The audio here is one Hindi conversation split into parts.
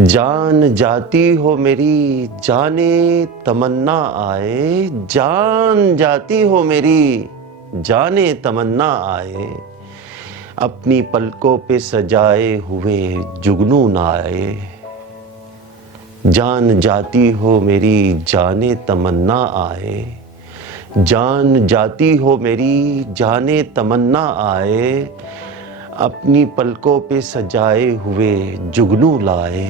जान जाती हो मेरी जाने तमन्ना आए, जान जाती हो मेरी जाने तमन्ना आए, अपनी पलकों पे सजाए हुए जुगनू ना आए। जान जाती हो मेरी जाने तमन्ना आए, जान जाती हो मेरी जाने तमन्ना आए, अपनी पलकों पे सजाए हुए जुगनू लाए।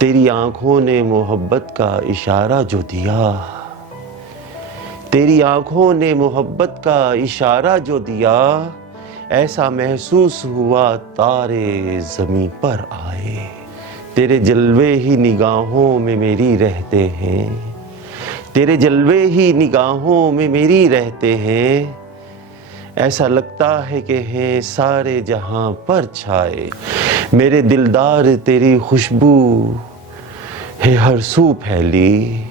तेरी आंखों ने मोहब्बत का इशारा जो दिया, तेरी आंखों ने मोहब्बत का इशारा जो दिया, ऐसा महसूस हुआ तारे ज़मीं पर आए। तेरे जलवे ही निगाहों में मेरी रहते हैं, तेरे जलवे ही निगाहों में मेरी रहते हैं, ऐसा लगता है कि हैं सारे जहां पर छाए। मेरे दिलदार तेरी खुशबू है हर सू फैली,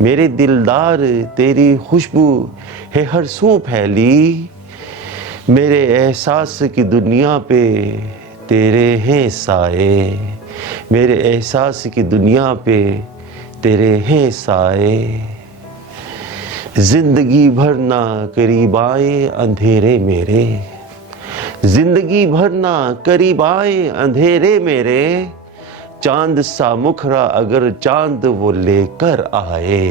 मेरे दिलदार तेरी खुशबू है हर सू फैली, मेरे एहसास की दुनिया पे तेरे हैं साए, मेरे एहसास की दुनिया पे तेरे हैं साए। जिंदगी भर ना करीब आए अंधेरे मेरे, जिंदगी भर ना करीब आए अंधेरे मेरे, चांद सा मुखरा अगर चांद वो लेकर आए,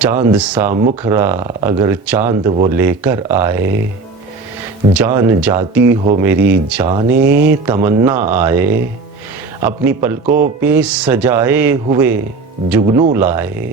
चांद सा मुखरा अगर चांद वो लेकर आए। जान जाती हो मेरी जाने तमन्ना आए, अपनी पलकों पे सजाए हुए जुगनू लाए।